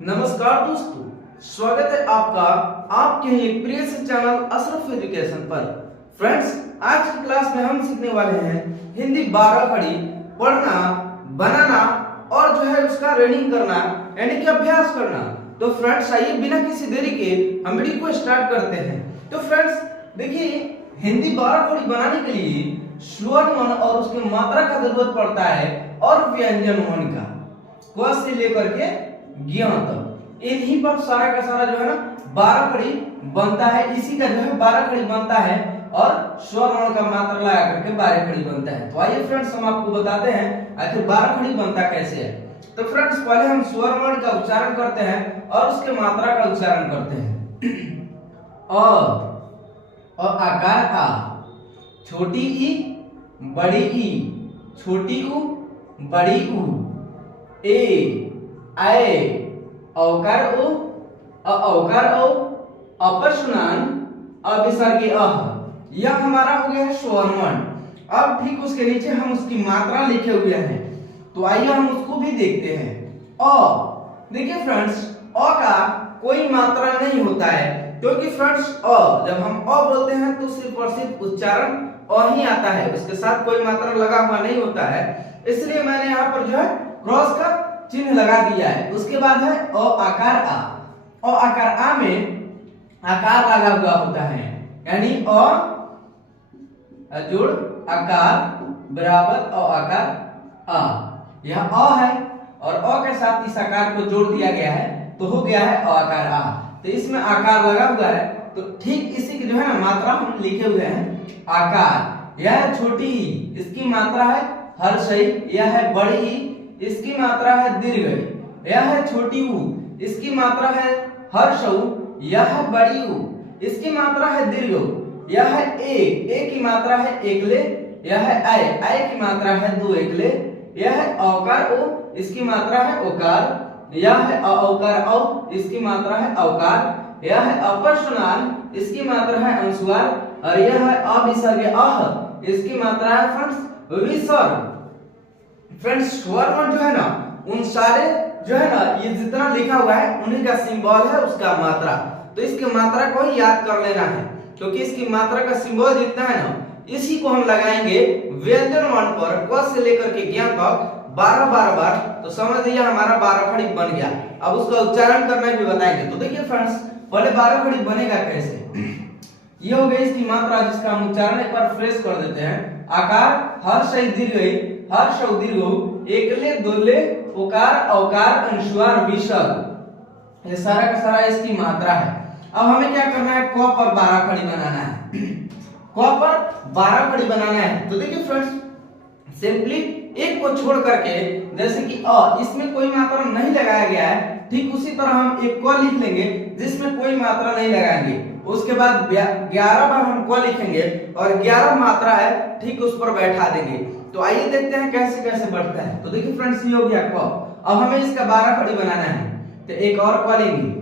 नमस्कार दोस्तों, स्वागत है आपका आपके ही प्रिय से चैनल अशरफ एजुकेशन पर। फ्रेंड्स, आज की क्लास में हम सीखने वाले हैं हिंदी 12 खड़ी पढ़ना, बनाना और जो है उसका रीडिंग करना यानी कि अभ्यास करना। तो फ्रेंड्स, आइए बिना किसी देरी के हम वीडियो को स्टार्ट करते हैं। तो फ्रेंड्स देखिए, हिंदी 12 खड़ी बनाने के लिए स्वर मन और उसकी मात्रा का जरूरत पड़ता है और व्यंजन मन का, क से लेकर के ज्ञ तक। इन्हीं पर सारा का सारा जो है ना 12 खड़ी बनता है। इसी का जो है 12 खड़ी बनता है और स्वर वर्ण का मात्रा लगा करके 12 खड़ी बनता है। तो आइए फ्रेंड्स, हम आपको बताते हैं आखिर 12 खड़ी बनता कैसे है। तो फ्रेंड्स, पहले हम स्वर वर्ण का उच्चारण करते हैं और उसके मात्रा का उच्चारण करते हैं। अ आकार आ, छोटी ई बड़ी ई, छोटी उ बड़ी उ, ए आए, औकार ओ, औकार ओ, अपशुनान, अविसर्गी अह। यह हमारा हो गया है स्वर वर्ण। अब ठीक उसके नीचे हम उसकी मात्रा लिखे हुए हैं, तो आइए हम उसको भी देखते हैं। अ देखिए फ्रेंड्स, अ का कोई मात्रा नहीं होता है, क्योंकि फ्रेंड्स जब हम अ बोलते हैं तो सिर्फ और सिर्फ उच्चारण अ ही आता है, उसके साथ कोई मात्रा लगा हुआ नहीं होता है। इसलिए मैंने यहाँ पर जो है क्रॉस का चिन्ह लगा दिया है। उसके बाद है अ आकार आ। अ आकार आ में आकार लगा हुआ होता है, यानी अ जोड़ आकार बराबर अ आकार आ। यह अ है और अ के साथ इस आकार को जोड़ दिया गया है, तो हो गया है अ आकार आ। तो इसमें आकार लगा हुआ है, तो ठीक इसी की जो है ना मात्रा हम लिखे हुए हैं आकार। यह छोटी ई, इसकी मात्रा है हर्षई। यह है बड़ी ई, इसकी मात्रा है दीर्घ। यह है छोटी उ, इसकी मात्रा है हर्षौ। यह है बड़ी उ, इसकी मात्रा है दीर्घ। यह है ए की मात्रा है एकले। यह है आय की मात्रा है दो एकले। यह है औकार ओ, इसकी मात्रा है ओकार। यह है औकार औ, इसकी मात्रा है औकार। यह है अपशुनान, इसकी मात्रा है अनुस्वार। और यह है अविसर्ग अह, इसकी मात्रा है फ्रेंड्स विसर्ग। फ्रेंड्स, स्वर वर्ण जो है ना, उन सारे जो है ना ये जितना लिखा हुआ है उन्हीं का सिंबल है उसका मात्रा। तो इसकी मात्रा को ही याद कर लेना है, क्योंकि इसकी मात्रा का सिंबल जितना है ना, इसी को हम लगाएंगे व्यंजन वर्ण पर क से लेकर के ज्ञ तक 12 बार। तो समझ लीजिए हमारा 12 खड़ी बन गया। अब उसका उच्चारण करना भी बताएंगे। तो देखिए फ्रेंड्स, पहले 12 खड़ी बनेगा कैसे। ये हो गई इसकी मात्रा, जिसका हम उच्चारण एक बार फ्रेश कर देते हैं। आकार हर्षई दीर्घ, हर्ष दीर्घ, एकले दोले, उकार औकार अनुस्वार विसर्ग। ये सारा का सारा इसकी मात्रा है। अब हमें क्या करना है, क पर 12 खड़ी बनाना है। क पर 12 खड़ी बनाना है। तो देखिए फ्रेंड्स, सिंपली एक को छोड़ करके, जैसे कि इसमें कोई मात्रा नहीं लगाया गया है, ठीक उसी तरह हम एक क लिख लेंगे जिसमें कोई मात्रा नहीं लगाएंगे। उसके बाद 11 बार हम क लिखेंगे और 11 मात्रा है ठीक उस पर बैठा देंगे। तो आइए देखते हैं कैसे कैसे बढ़ता है। तो देखिए फ्रेंड्स, ये हो गया क। अब हमें इसका 12 खड़ी बनाना है, तो एक और क लेंगे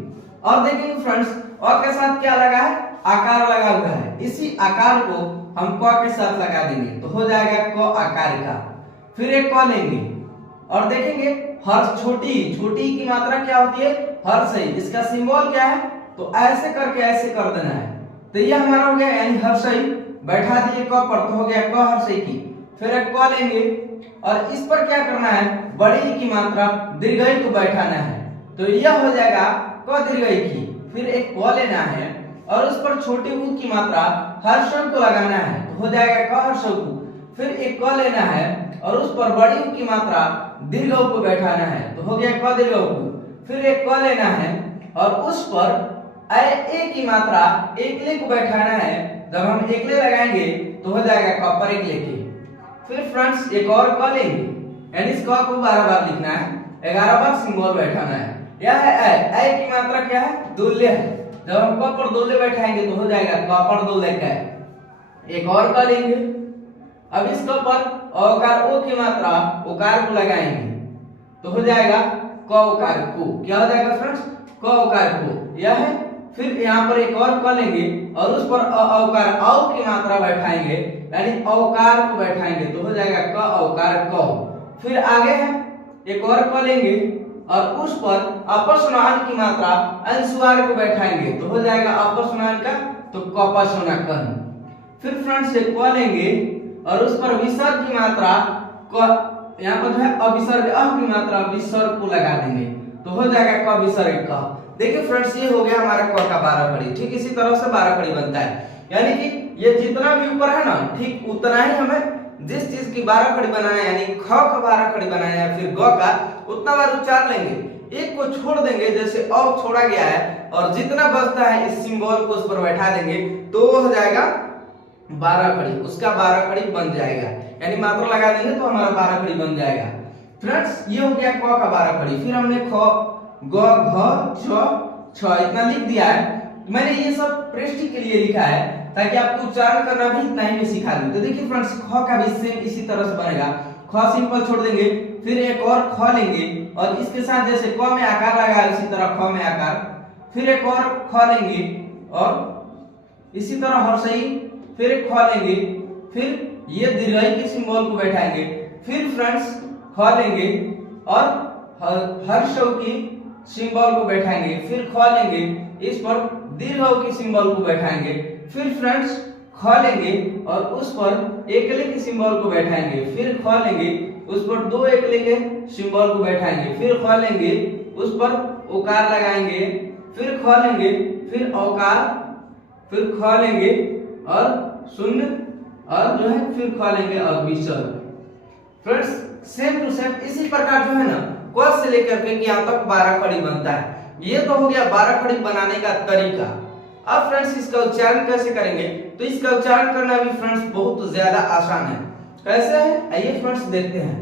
और देखेंगे फ्रेंड्स, और के साथ क्या लगा है, आकार लगा हुआ है। इसी आकार को हम क के साथ लगा देंगे, तो हो जाएगा क आकार का। फिर एक क लेंगे और देखेंगे हर्ष छोटी की मात्रा क्या होती है, हर्षई। इसका सिंबल क्या है, तो ऐसे करके ऐसे कर देना है। तो ये हमारा हो गया, यानी हर्षई बैठा दिए क पर, तो हो गया क हर्षई की। फिर एक क लेंगे और इस पर क्या करना है, बड़ी की मात्रा दीर्घई को बैठाना है, तो यह हो जाएगा क दीर्घई की। फिर एक क लेना है और उस पर छोटी उ की मात्रा हर्षण को लगाना है, तो हो जाएगा क हर्षौ को। फिर एक क लेना है और उस पर बड़ी उ की मात्रा दीर्घ उ को बैठाना है, तो हो गया क दीर्घ उ को। फिर एक क लेना है और उस पर ए की मात्रा एकले को बैठाना है। जब हम एकले लगाएंगे तो हो जाएगा क पर एकले की। फिर फ्रेंड्स, एक और क लेंगे, यानी इस क को 12 बार लिखना है, 11 बार सिंबल बैठाना है। यह है ए की मात्रा क्या है, दोल्य है। जब हम क पर दोल्य बैठाएंगे तो हो जाएगा क पर दोल्य का। एक और क लेंगे, अब इस क पर औकार ओ की मात्रा उकार को लगाएंगे, तो हो जाएगा क उकार को। क्या हो जाएगा फ्रेंड्स, क उकार को। यह है। फिर यहाँ पर एक और क लेंगे और उस पर औकार औ की मात्रा बैठाएंगे, यानी औकार को बैठाएंगे, तो हो जाएगा क औकार क। फिर आगे है एक और क लेंगे और उस पर अपस्वनान की मात्रा अनुस्वार को बैठाएंगे तो हो जाएगा अपस्वनान का, तो कपस्वनाकन। फिर फ्रेंड्स एक क लेंगे और उस पर विसर्ग की मात्रा क, यहाँ पर जो है अविसर्ग अ की मात्रा विसर्ग को लगा देंगे तो हो जाएगा क विसर्ग क। देखिए फ्रेंड्स ये हो गया हमारा क का 12 कड़ी। ठीक इसी तरह से 12 कड़ी बनता है, यानी कि ये जितना भी ऊपर है ना ठीक उतना ही हमें जिस चीज की 12 कड़ी बनाना है, यानी ख का 12 कड़ी बनाना है या फिर ग का, उतना बार उच्चार लेंगे, एक को छोड़ देंगे जैसे अ छोड़ा गया है और जितना बचता है इस सिंबल को उस पर बैठा देंगे तो हो जाएगा 12 कड़ी, उसका 12 कड़ी बन जाएगा, यानी मात्रा लगा देंगे तो हमारा 12 कड़ी बन जाएगा। फ्रेंड्स ये हो गया क का 12 कड़ी। फिर हमने ख ग घ छ छ इतना लिख दिया है। मैंने ये सब प्रेस्टी के लिए लिखा है ताकि आपको उच्चारण करना भी इतना ही में सिखा दूं। तो देखिए फ्रेंड्स ख का भी सेम इसी तरह से बनेगा, ख सिंपल छोड़ देंगे, फिर एक और ख लेंगे और इसके साथ जैसे क में आकार लगा है उसी तरह ख में आकार, फिर एक और ख लेंगे और इसी तरह हर्षई, फिर एक ख लेंगे, फिर ये दीर्घई के सिंबल को बैठाएंगे, फिर फ्रेंड्स ख लेंगे और हर्षौ की सिंबल को बैठाएंगे, फिर ख लेंगे, इस पर दीर्घ की सिंबल को बैठाएंगे, फिर फ्रेंड्स ख लेंगे और उस पर एकले के सिंबल को बैठाएंगे, फिर ख लेंगे उस पर दो एकले के सिंबल को बैठाएंगे, फिर ख लेंगे उस पर ओकार लगाएंगे, फिर ख लेंगे, फिर औकार, फिर ख लेंगे और शून्य और जो है फिर ख लेंगे और विसर्ग। फ्रेंड्स सेम टू सेम इसी प्रकार जो है ना क से लेकर के यहाँ तक 12 कड़ी बनता है। ये तो हो गया 12 कड़ी बनाने का तरीका। अब फ्रेंड्स इसका उच्चारण कैसे करेंगे, तो इसका उच्चारण करना भी फ्रेंड्स बहुत ज्यादा आसान है। कैसे है आइए फ्रेंड्स देखते हैं।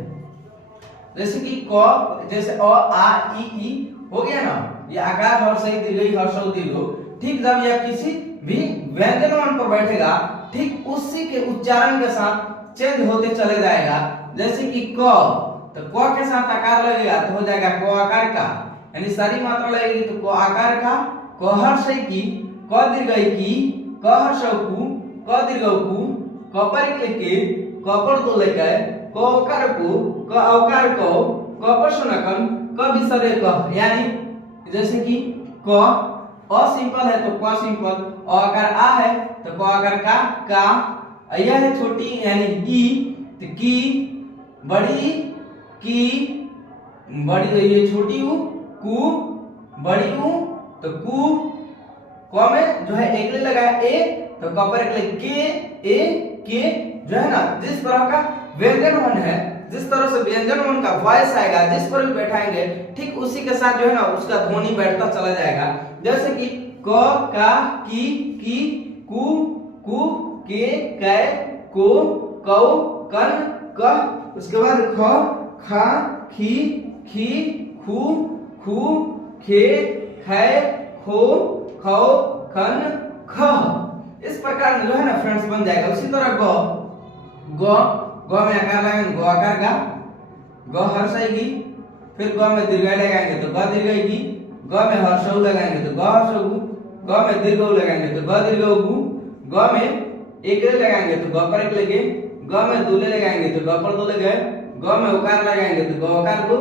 जैसे कि क जैसे अ आ ई हो गया ना, ये आकार हर्षई दीर्घई हर्षौ दीर्घौ, ठीक जब यह किसी भी व्यंजन वर्ण पर बैठेगा ठीक उसी के उच्चारण के साथ चेंज होते चले जाएगा। जैसे कि क, तो क के साथ आकार लगेगा तो हो जाएगा क आकार का, यानी सारी मात्रा लगेगी तो क आकार का, क हर्षई की, क दीर्घई की, क हर्षौ कु, क दीर्घौ कु, क पर एक लेके, क पर दो लेके, क औकार को, क औकार को, क पर शून्यकन, क विसर्ग क, यानी जैसे कि क अ सिंपल है तो क सिंपल, अ आकार आ है तो क आकार का, यह है छोटी यानी ई तो की, बड़ी की, बड़ी ये छोटी ऊ, कु, बड़ी ऊ तो कु, क में जो है एकले लगा ए तो क पर एकले के जो है ना, जिस तरह का व्यंजन वर्ण है, जिस तरह से व्यंजन वर्ण का वॉइस आएगा जिस पर भी बैठाएंगे ठीक उसी के साथ जो है ना उसका ध्वनि बैठता चला जाएगा। जैसे कि क का की कु कु के कै को कौ कन कह, उसके बाद ख खा खी खी खू खू खे खै खो खौ खन खह। इस प्रकार जो है ना फ्रेंड्स बन जाएगा। उसी तरह ग में आकार लगाएंगे ग आकार का, ग हर्षई, फिर ग में दीर्घई लगाएंगे तो ग दीर्घई, ग में हर्षौ लगाएंगे तो ग हर्षौ, ग में दीर्घौ लगाएंगे तो ग दीर्घौ, ग में एकले लगाएंगे तो ग पर एक लगे, ग में दूले लगाएंगे तो ग पर दो लगे, ग में उकार लगाएंगे तो ग औकार को,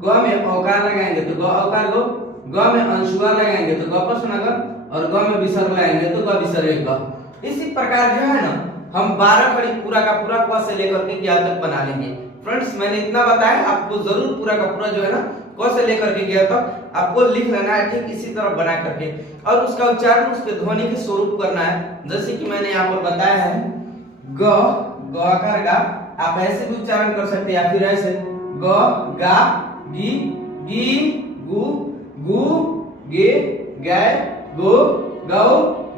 ग में औकार लगाएंगे तो ग औकार को, ग में अंशुआ लगाएंगे तो ग पर शून्यकन और ग में विसर्ग लगाएंगे तो ग विसर्ग ग। इसी प्रकार जो है ना हम 12 कड़ी पूरा का पूरा क से लेकर के ज्ञ तक बना लेंगे। फ्रेंड्स मैंने इतना बताया, आपको जरूर पूरा का पूरा जो है ना क से लेकर के ज्ञ तक आपको लिख लेना है ठीक इसी तरह बना करके, और उसका उच्चारण उसके ध्वनि के स्वरूप करना है। जैसे कि मैंने यहाँ पर बताया है ग आकार का, आप ऐसे भी उच्चारण कर सकते हैं या फिर ऐसे ग गा गी गी गु गु गे गै गो गौ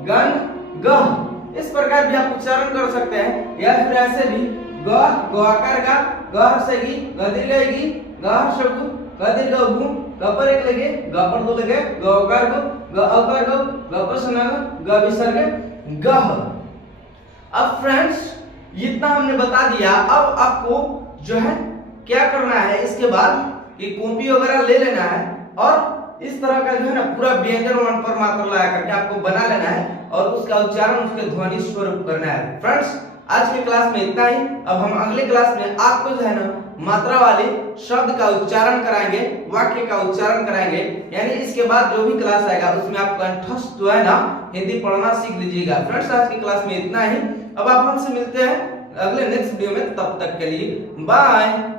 गन गह। इस प्रकार भी आप उच्चारण कर सकते हैं, या फिर ऐसे भी ग आकार का, ग हर्षई, ग दीर्घई, ग हर्षौ, ग दीर्घौ, ग पर एक लगे, ग पर दो लगे, ग औकार को, ग औकार को, ग पर शून्यकन, ग विसर्ग गह। अब फ्रेंड्स इतना हमने बता दिया। अब आपको जो है क्या करना है, इसके बाद कि कॉपी वगैरह ले लेना है और इस तरह का जो है ना पूरा व्यंजन वर्ण पर मात्रा लगा करके आपको बना लेना है और उसका उच्चारण उसके ध्वनि स्वरूप करना है। फ्रेंड्स आज के क्लास में इतना ही। अब हम अगले क्लास में आपको जो है ना मात्रा वाले शब्द का उच्चारण कराएंगे, वाक्य का उच्चारण कराएंगे। यानी इसके बाद जो भी क्लास आएगा उसमें आप कंठस्थ जो है ना हिंदी पढ़ना सीख लीजिएगा। फ्रेंड्स आज की क्लास में इतना ही। अब आप हमसे मिलते हैं अगले नेक्स्ट वीडियो में, तब तक के लिए बाय।